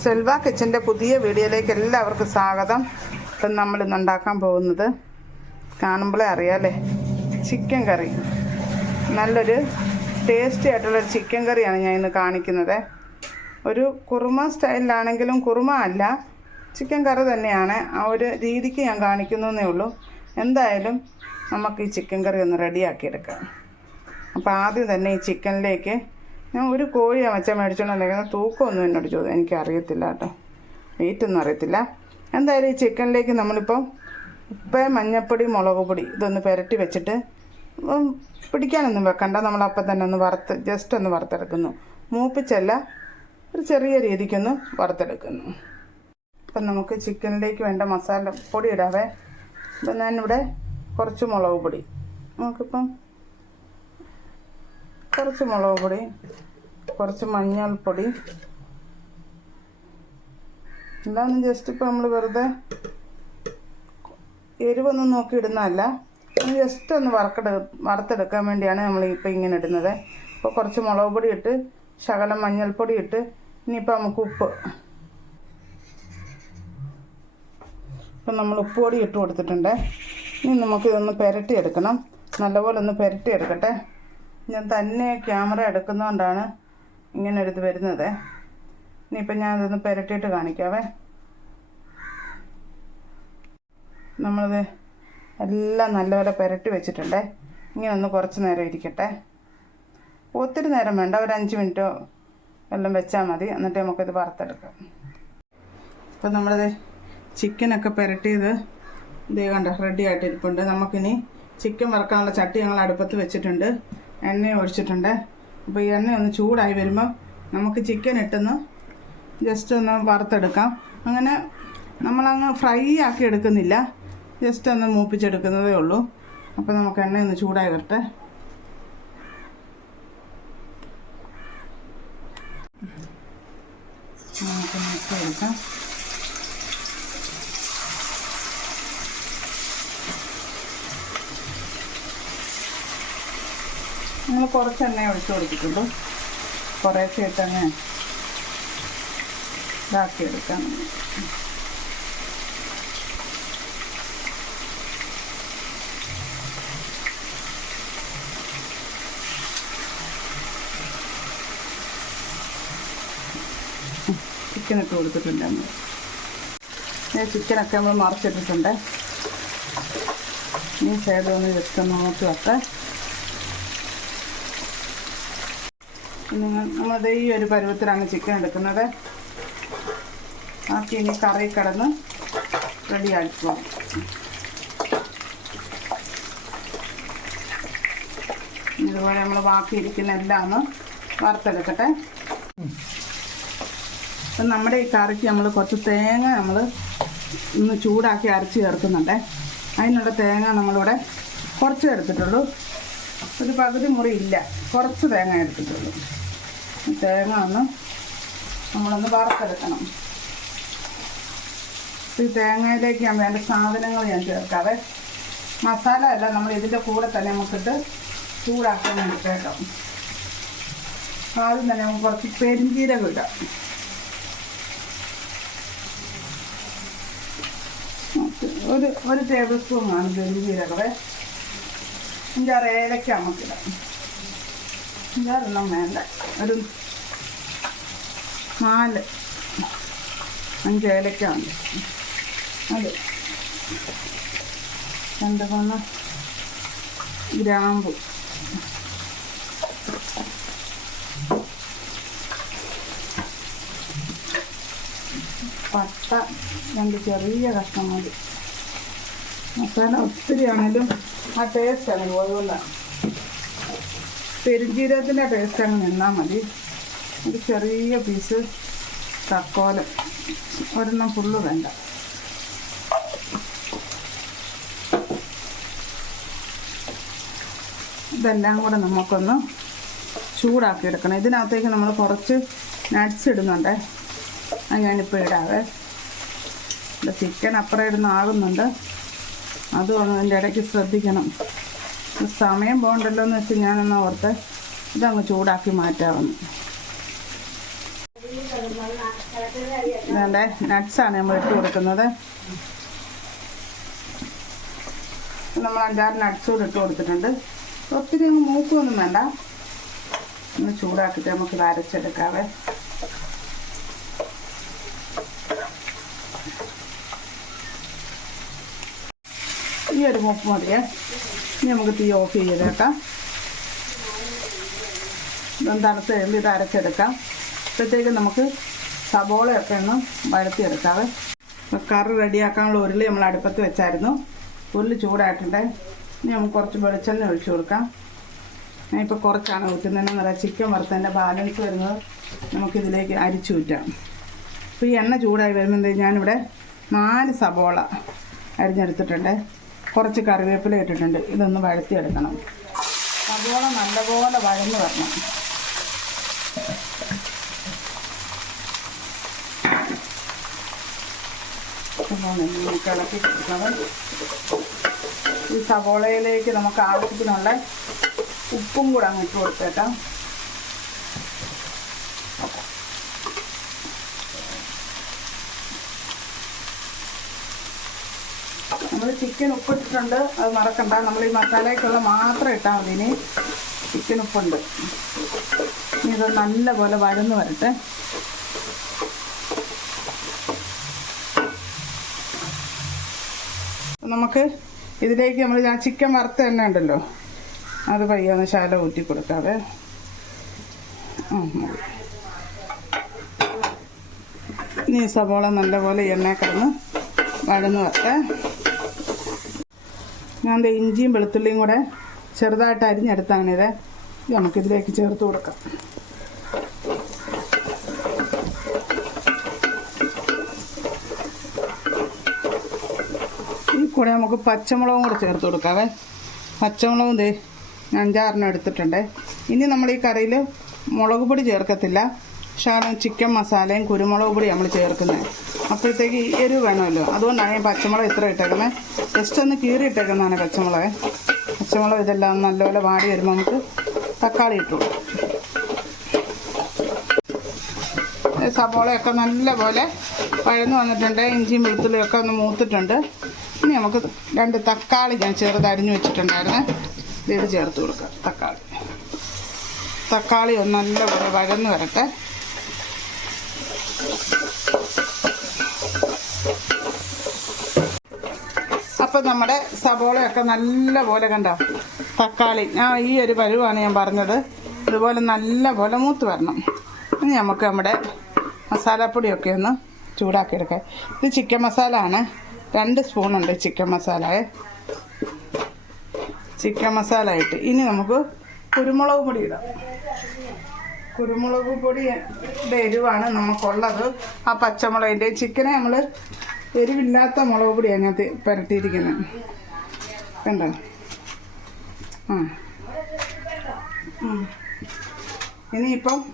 സെൽവ കിച്ചന്റെ പുതിയ വീഡിയോയിലേക്ക് എല്ലാവർക്കും സ്വാഗതം. ഇപ്പം നമ്മൾ ഇന്ന് ഉണ്ടാക്കാൻ പോകുന്നത് കാണുമ്പോഴേ അറിയാമല്ലേ ചിക്കൻ കറി. നല്ലൊരു ടേസ്റ്റി ആയിട്ടുള്ളൊരു ചിക്കൻ കറിയാണ് ഞാൻ ഇന്ന് കാണിക്കുന്നത്. ഒരു കുറുമ സ്റ്റൈലിലാണെങ്കിലും കുറുമ അല്ല ചിക്കൻ കറി തന്നെയാണ്. ആ ഒരു രീതിക്ക് ഞാൻ കാണിക്കുന്നതേ ഉള്ളൂ. എന്തായാലും നമുക്ക് ഈ ചിക്കൻ കറി ഒന്ന് റെഡിയാക്കിയെടുക്കാം അപ്പോൾ ആദ്യം തന്നെ ഈ ചിക്കനിലേക്ക് ഞാൻ ഒരു കോഴി അമച്ച മേടിച്ചോണ്ട് വന്നേക്കുന്നത് തൂക്കമൊന്നും എന്നോട് ചോദിച്ചു എനിക്ക് അറിയത്തില്ല കേട്ടോ. വെയിറ്റ് ഒന്നും അറിയത്തില്ല. എന്തായാലും ഈ ചിക്കനിലേക്ക് നമ്മളിപ്പോൾ ഉപ്പ് മഞ്ഞപ്പൊടി മുളക് പൊടി ഇതൊന്ന് പുരട്ടി വെച്ചിട്ട് പിടിക്കാനൊന്നും വെക്കണ്ട. നമ്മളപ്പം തന്നെ ഒന്ന് വറുത്ത് ജസ്റ്റ് ഒന്ന് വറുത്തെടുക്കുന്നു. മൂപ്പിച്ചല്ല ഒരു ചെറിയ രീതിക്കൊന്ന് വറുത്തെടുക്കുന്നു. അപ്പം നമുക്ക് ചിക്കനിലേക്ക് വേണ്ട മസാല പൊടി ഇടാവേ. അപ്പം ഞാനിവിടെ കുറച്ച് മുളക് പൊടി. നമുക്കിപ്പം കുറച്ച് മുളക് പൊടി കുറച്ച് മഞ്ഞൾപ്പൊടി. എന്താണ് ജസ്റ്റ് ഇപ്പോൾ നമ്മൾ വെറുതെ എരിവൊന്നും നോക്കി ഇടുന്നതല്ല. ജസ്റ്റ് ഒന്ന് വറക്കെടു വറുത്തെടുക്കാൻ വേണ്ടിയാണ് നമ്മൾ ഇപ്പോൾ ഇങ്ങനെ ഇടുന്നത്. അപ്പോൾ കുറച്ച് മുളക് പൊടി ഇട്ട് ശകലം മഞ്ഞൾപ്പൊടി ഇട്ട് ഇനിയിപ്പോൾ നമുക്ക് ഉപ്പ്. ഇപ്പം നമ്മൾ ഉപ്പ് പൊടി ഇട്ട് കൊടുത്തിട്ടുണ്ട്. ഇനി നമുക്കിതൊന്ന് പുരട്ടി എടുക്കണം നല്ലപോലെ ഒന്ന് പുരട്ടി എടുക്കട്ടെ ഞാൻ തന്നെ ക്യാമറ എടുക്കുന്നതുകൊണ്ടാണ് ഇങ്ങനെ എടുത്ത് വരുന്നത്. ഇനിയിപ്പം ഞാൻ ഇതൊന്ന് പുരട്ടിയിട്ട് കാണിക്കാവേ. നമ്മളത് എല്ലാം നല്ലപോലെ പുരട്ടി വെച്ചിട്ടുണ്ട്. ഇങ്ങനെ ഒന്ന് കുറച്ച് നേരം ഇരിക്കട്ടെ. ഒത്തിരി നേരം വേണ്ട. ഒരു അഞ്ച് മിനിറ്റോ എല്ലാം വെച്ചാൽ മതി. എന്നിട്ട് നമുക്കിത് വറുത്തെടുക്കാം. ഇപ്പം നമ്മളത് ചിക്കനൊക്കെ പുരട്ടിയത് ഇതേ കണ്ട റെഡി ആയിട്ട് ഇരിപ്പുണ്ട് നമുക്കിനി ചിക്കൻ വറുക്കാനുള്ള ചട്ടി ഞങ്ങൾ അടുപ്പത്ത് വെച്ചിട്ടുണ്ട്. എണ്ണ ഒഴിച്ചിട്ടുണ്ട്. അപ്പോൾ ഈ എണ്ണ ഒന്ന് ചൂടായി വരുമ്പോൾ നമുക്ക് ചിക്കൻ ഇട്ടൊന്ന് ജസ്റ്റ് ഒന്ന് വറുത്തെടുക്കാം. അങ്ങനെ നമ്മളങ്ങ് ഫ്രൈ ആക്കി എടുക്കുന്നില്ല. ജസ്റ്റ് ഒന്ന് മൂപ്പിച്ചെടുക്കുന്നതേ ഉള്ളൂ. അപ്പോൾ നമുക്ക് എണ്ണ ഒന്ന് ചൂടായി വരട്ടെ. നമുക്ക് മുക്കിയെടുക്കാം നമ്മൾ കുറച്ച് എണ്ണ ഒഴിച്ചു കൊടുത്തിട്ടുള്ളൂ കുറേശ്ശെ ഇതാക്കി എടുക്കാം. ചിക്കൻ ഇട്ട് കൊടുത്തിട്ടുണ്ട് നമ്മൾ ചിക്കനൊക്കെ നമ്മൾ മറിച്ചിട്ടിട്ടുണ്ട്. ഈ സൈഡ് ജസ്റ്റ് ഒന്ന് നോക്കി വെക്കേ നമ്മളത് ഈ ഒരു പരുവത്തിലാണ് ചിക്കൻ എടുക്കുന്നത്. ആക്കി ഇനി കറി കിടന്ന് റെഡി ആക്കുക ഇതുപോലെ നമ്മൾ ബാക്കിയിരിക്കുന്ന എല്ലാം ഒന്ന് വറുത്തെടുക്കട്ടെ. അപ്പം നമ്മുടെ ഈ കറിക്ക് നമ്മൾ കുറച്ച് തേങ്ങ നമ്മൾ ഒന്ന് ചൂടാക്കി അരച്ച് ചേർക്കുന്നുണ്ട്. അതിനുള്ള തേങ്ങ നമ്മളിവിടെ കുറച്ച് എടുത്തിട്ടുള്ളൂ. ഒരു പകുതി മുറി ഇല്ല. കുറച്ച് തേങ്ങ എടുത്തിട്ടുള്ളൂ. തേങ്ങ ഒന്ന് നമ്മളൊന്ന് വറുത്തെടുക്കണം. ഈ തേങ്ങയിലേക്ക് ഞാൻ വേണ്ട സാധനങ്ങൾ ഞാൻ ചേർക്കാവേ. മസാല അല്ല നമ്മൾ ഇതിന്റെ കൂടെ തന്നെ നമുക്കിട്ട് ചൂടാക്കാൻ കേട്ടോ ആദ്യം തന്നെ നമുക്ക് കുറച്ച് പെരിഞ്ചീരകം ഇടാം. ഒരു ഒരു ടേബിൾ സ്പൂൺ ആണ് പെരിഞ്ചീരകവേ. അഞ്ചാറ് ഏലക്ക നമുക്കിടാം. അഞ്ചാറെണ്ണം വേണ്ട. ഒരു നാല് അഞ്ച് ഏലക്ക ഉണ്ട് അത് രണ്ട് മൂന്ന് ഗ്രാമ്പു. പട്ട രണ്ട് ചെറിയ കഷ്ണം മതി. മസാല ഒത്തിരി ആണെങ്കിലും ആ ടേസ്റ്റ് ആണ് അതുകൊണ്ടാണ് പെരുംജീരകത്തിന്റെ ടേസ്റ്റ് അങ്ങ് നിന്നാൽ മതി. ഒരു ചെറിയ പീസ് തക്കോല. ഒരെണ്ണം ഫുള്ള് വേണ്ട. ഇതെല്ലാം കൂടെ നമുക്കൊന്ന് ചൂടാക്കി എടുക്കണം ഇതിനകത്തേക്ക് നമ്മൾ കുറച്ച് നട്ട്സ് ഇടുന്നുണ്ട്. അത് ഞാനിപ്പോൾ ഇടാവേ ചിക്കൻ അപ്പുറം ഇടുന്ന ആകുന്നുണ്ട്. അതും അതിന്റെ ഇടയ്ക്ക് ശ്രദ്ധിക്കണം. സമയം പോകണ്ടല്ലോ എന്ന് വെച്ച് ഞാനൊന്ന് ഓർത്ത് ഇതങ്ങ് ചൂടാക്കി മാറ്റാവുന്നു ഇതാണ്ട് നട്ട്സാണ് നമ്മൾ ഇട്ട് കൊടുക്കുന്നത്. നമ്മൾ അഞ്ചാറ് നട്ട്സ് കൂടെ ഇട്ട് കൊടുത്തിട്ടുണ്ട്. ഒത്തിരി അങ്ങ് മൂക്കൊന്നും വേണ്ട. ഒന്ന് ചൂടാക്കിയിട്ട് നമുക്ക് ഇത് അരച്ചെടുക്കാവേ. ഈ ഒരു മൂപ്പ് മതിയേ. നമുക്ക് തീ ഓഫ് ചെയ്തേക്കാം ഇതൊന്ന് തണുത്ത് കഴിയുമ്പോൾ ഇത് അരച്ചെടുക്കാം. ഇപ്പോഴത്തേക്ക് നമുക്ക് സബോളയൊക്കെ ഒന്ന് വഴത്തിയെടുക്കാവേ കറി റെഡിയാക്കാനുള്ള ഉരുളി നമ്മൾ അടുപ്പത്ത് വെച്ചായിരുന്നു. ഉരുളി ചൂടായിട്ടുണ്ട്. ഇനി നമുക്ക് കുറച്ച് വെളിച്ചെണ്ണ ഒഴിച്ചു കൊടുക്കാം. ഞാൻ ഇപ്പോൾ കുറച്ചാണ് ഊറ്റുന്നതെന്ന് പറയാം ചിക്കൻ വറുത്തതിന്റെ ബാലൻസ് വരുന്നത് നമുക്കിതിലേക്ക് അരിച്ചു ഊറ്റാം. അപ്പോൾ ഈ എണ്ണ ചൂടായി വരുമ്പോൾ ഞാനിവിടെ നാല് സബോള അരിഞ്ഞെടുത്തിട്ടുണ്ട്. കുറച്ച് കറിവേപ്പില ഇട്ടിട്ടുണ്ട്. ഇതൊന്ന് വഴത്തിയെടുക്കണം അതുപോലെ നല്ലപോലെ വഴന്ന് വരണം. ഈ സവോളയിലേക്ക് നമുക്ക് ആവശ്യത്തിനുള്ള ഉപ്പും കൂടെ അങ്ങ് ഇട്ട് കൊടുത്തേക്കാം. നമ്മൾ ചിക്കൻ ഉപ്പിട്ടിട്ടുണ്ട്. അത് മറക്കണ്ട. നമ്മൾ ഈ മസാലയ്ക്കുള്ള മാത്രം ഇട്ടാൽ മതി. ഇനി ചിക്കൻ ഉപ്പുണ്ട്. ഇനി ഇത് നല്ലപോലെ വഴന്ന് വരട്ടെ. നമുക്ക് ഇതിലേക്ക് നമ്മൾ ഞാൻ ചിക്കൻ വറുത്ത എണ്ണ ഉണ്ടല്ലോ. അത് പയ്യെ ഒന്ന് ശാല ഊറ്റി കൊടുക്കാവേ. ഇനി സവോള നല്ലപോലെ എണ്ണ കിടന്ന് വഴന്ന് വരട്ടെ. ഞാൻ ഇഞ്ചിയും വെളുത്തുള്ളിയും കൂടെ ചെറുതായിട്ട് അരിഞ്ഞെടുത്താണിത്. നമുക്കിതിലേക്ക് ചേർത്ത് കൊടുക്കാം. ഈ കൂടെ നമുക്ക് പച്ചമുളകും കൂടെ ചേർത്ത് കൊടുക്കാവേ. പച്ചമുളകും ദേ അഞ്ചാറിനും എടുത്തിട്ടുണ്ട്. ഇനി നമ്മൾ ഈ കറിയിൽ മുളക് പൊടി ചേർക്കത്തില്ല. ശകലം ചിക്കൻ മസാലയും കുരുമുളകും കൂടി നമ്മൾ ചേർക്കുന്നത് അപ്പോഴത്തേക്ക് ഈ എരിവ് വേണമല്ലോ. അതുകൊണ്ടാണ് ഞാൻ പച്ചമുളക് ഇത്ര ഇട്ടേക്കുന്നത് ജസ്റ്റ് ഒന്ന് കീറി ഇട്ടേക്കുന്നതാണ് പച്ചമുളക്. പച്ചമുളക് ഇതെല്ലാം നല്ലപോലെ വാടി വരുമ്പോൾ നമുക്ക് തക്കാളി ഇട്ടു. സബോളയൊക്കെ നല്ലപോലെ വഴന്ന് വന്നിട്ടുണ്ട്. ഇഞ്ചിയും വെളുത്തുള്ളിയൊക്കെ ഒന്ന് മൂത്തിട്ടുണ്ട്. ഇനി നമുക്ക് രണ്ട് തക്കാളി ഞാൻ ചെറുതരിഞ്ഞു വെച്ചിട്ടുണ്ടായിരുന്നു. ഇത് ചേർത്ത് കൊടുക്കാം. തക്കാളി. തക്കാളി ഒന്ന് നല്ലപോലെ വഴന്ന് വരട്ടെ. അപ്പം നമ്മുടെ സബോളയൊക്കെ നല്ല പോലെ കണ്ടോ? തക്കാളി. ആ ഈ ഒരു പരുവാണ് ഞാൻ പറഞ്ഞത്. ഇതുപോലെ നല്ല പോലെ മൂത്ത് വരണം. ഇനി നമുക്ക് നമ്മുടെ മസാലപ്പൊടിയൊക്കെ ഒന്ന് ചൂടാക്കി എടുക്കാം ഇത് ചിക്കൻ മസാല ആണ് രണ്ട് സ്പൂണുണ്ട് ചിക്കൻ മസാല ചിക്കൻ മസാല ഇട്ട് ഇനി നമുക്ക് കുരുമുളക് പൊടി ഇടാം. കുരുമുളക് പൊടി എരിവാണ് നമുക്കുള്ളത്. ആ പച്ചമുളകിന്റെ ചിക്കനെ നമ്മൾ എരിവില്ലാത്ത മുളക് പൊടി അതിനകത്ത് പുരട്ടിയിരിക്കുന്നത്. കണ്ടോ? ആ. ഇനിയിപ്പം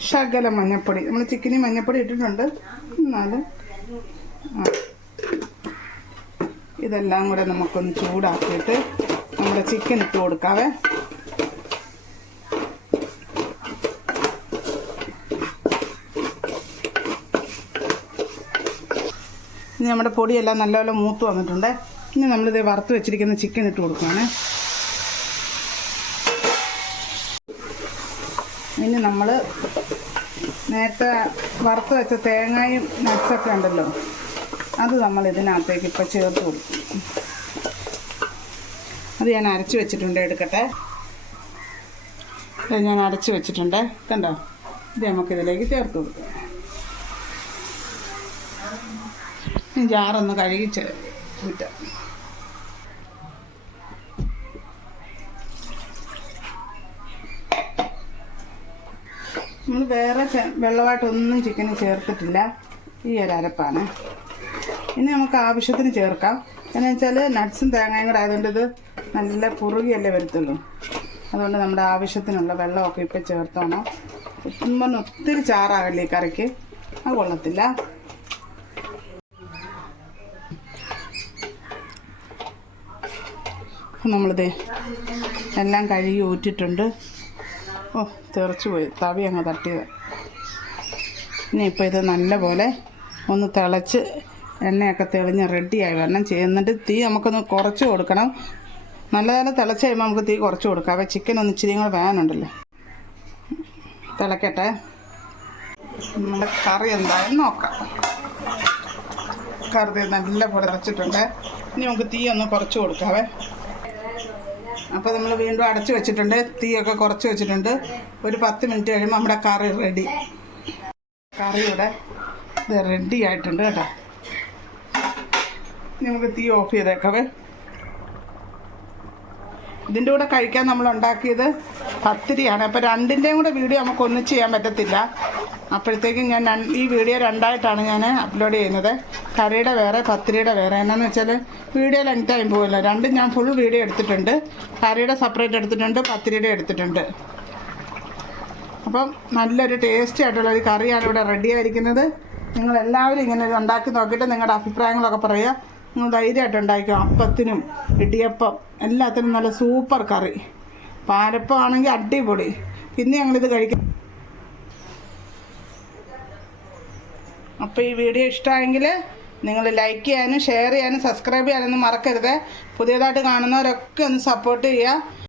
ശകല മഞ്ഞപ്പൊടി. നമ്മൾ ചിക്കനി മഞ്ഞപ്പൊടി ഇട്ടിട്ടുണ്ട്. എന്നാലും ആ. ഇതെല്ലാം കൂടെ നമുക്കൊന്ന് ചൂടാക്കിയിട്ട് നമ്മുടെ ചിക്കൻ ഇട്ട് കൊടുക്കാവേ. ഇനി നമ്മുടെ പൊടിയെല്ലാം നല്ലപോലെ മൂത്ത് വന്നിട്ടുണ്ട്. ഇനി നമ്മളിത് വറുത്ത് വെച്ചിരിക്കുന്ന ചിക്കൻ ഇട്ട് കൊടുക്കുകയാണ്. ഇനി നമ്മൾ നേരത്തെ വറുത്ത് വെച്ച തേങ്ങയും നട്ട്സൊക്കെ ഉണ്ടല്ലോ അത് നമ്മൾ ഇതിനകത്തേക്ക് ഇപ്പം ചേർത്ത് കൊടുക്കും. അത് ഞാൻ അരച്ച് വെച്ചിട്ടുണ്ട് എടുക്കട്ടെ. ഇത് ഞാൻ അരച്ച് വെച്ചിട്ടുണ്ട്. കണ്ടോ? ഇത് നമുക്കിതിലേക്ക് ചേർത്ത് കൊടുക്കാം ഈ ജാറൊന്ന് കഴുകി ചേ നമ്മൾ വേറെ വെള്ളമായിട്ടൊന്നും ചിക്കന് ചേർത്തിട്ടില്ല. ഈ ഒരു അരപ്പാണ്. ഇനി നമുക്ക് ആവശ്യത്തിന് ചേർക്കാം. എന്നു വെച്ചാൽ നട്ട്സും തേങ്ങയും കൂടെ ആയതുകൊണ്ട് ഇത് നല്ല കുറുകിയല്ലേ വരത്തുള്ളൂ. അതുകൊണ്ട് നമ്മുടെ ആവശ്യത്തിനുള്ള വെള്ളമൊക്കെ ഇപ്പം ചേർത്തോണം. ഒത്തിരി ചാറാകല്ലേ ഈ കറിക്ക്. അത് കൊള്ളത്തില്ല. നമ്മളിത് എല്ലാം കഴുകി ഊറ്റിട്ടുണ്ട്. ഓ തെറിച്ച് പോയി. തവി അങ്ങ് തട്ടിയത്. ഇനിയിപ്പോൾ ഇത് നല്ലപോലെ ഒന്ന് തിളച്ച് എണ്ണയൊക്കെ തെളിഞ്ഞ് റെഡിയായി വരണം ചെയ്യുന്നിട്ട് തീ നമുക്കൊന്ന് കുറച്ച് കൊടുക്കണം. നല്ല നല്ല തിളച്ച് കഴിയുമ്പോൾ നമുക്ക് തീ കുറച്ച് കൊടുക്കാം. അപ്പോൾ ചിക്കൻ ഒന്ന് ഇച്ചിരി കൂടെ വേനുണ്ടല്ലോ. തിളക്കട്ടെ. നമ്മുടെ കറി എന്തായാലും നോക്കാം. കറി നല്ല പോലെ തിളച്ചിട്ടുണ്ട്. ഇനി നമുക്ക് തീ ഒന്ന് കുറച്ച് കൊടുക്കാവേ. അപ്പോൾ നമ്മൾ വീണ്ടും അടച്ചു വെച്ചിട്ടുണ്ട്. തീയൊക്കെ കുറച്ച് വെച്ചിട്ടുണ്ട്. ഒരു പത്ത് മിനിറ്റ് കഴിയുമ്പോൾ നമ്മുടെ കറി റെഡി കറി ഇവിടെ റെഡി ആയിട്ടുണ്ട് കേട്ടോ. നമുക്ക് തീ ഓഫ് ചെയ്തേക്കാവേ ഇതിന്റെ കൂടെ കഴിക്കാൻ നമ്മൾ ഉണ്ടാക്കിയത് പത്തിരിയാണ്. അപ്പോൾ രണ്ടിന്റെയും കൂടെ വീഡിയോ നമുക്ക് ഒന്നും ചെയ്യാൻ പറ്റത്തില്ല. അപ്പോഴത്തേക്കും ഞാൻ ഈ വീഡിയോ രണ്ടായിട്ടാണ് ഞാൻ അപ്ലോഡ് ചെയ്യുന്നത്. കറിയുടെ വേറെ പത്തിരിയുടെ വേറെ. എന്നാന്ന് വെച്ചാൽ വീഡിയോ ലെങ്ത് ആയി പോകുമല്ലോ രണ്ടും ഞാൻ ഫുൾ വീഡിയോ എടുത്തിട്ടുണ്ട്. കറിയുടെ സെപ്പറേറ്റ് എടുത്തിട്ടുണ്ട് പത്തിരിയുടെ എടുത്തിട്ടുണ്ട്. അപ്പം നല്ലൊരു ടേസ്റ്റി ആയിട്ടുള്ള ഒരു കറിയാണ് ഇവിടെ റെഡി ആയിരിക്കുന്നത്. നിങ്ങൾ എല്ലാവരും ഇങ്ങനെ ഉണ്ടാക്കി നോക്കിയിട്ട് നിങ്ങളുടെ അഭിപ്രായങ്ങളൊക്കെ പറയുക. ധൈര്യമായിട്ട് ഉണ്ടാക്കും അപ്പത്തിനും ഇടിയപ്പം എല്ലാത്തിനും നല്ല സൂപ്പർ കറി. പാലപ്പം ആണെങ്കിൽ അടിപൊളി. പിന്നെ ഞങ്ങളിത് കഴിക്കും അപ്പോൾ ഈ വീഡിയോ ഇഷ്ടമായെങ്കിൽ നിങ്ങൾ ലൈക്ക് ചെയ്യാനും ഷെയർ ചെയ്യാനും സബ്സ്ക്രൈബ് ചെയ്യാനൊന്നും മറക്കരുത്. പുതിയതായിട്ട് കാണുന്നവരൊക്കെ ഒന്ന് സപ്പോർട്ട് ചെയ്യുക.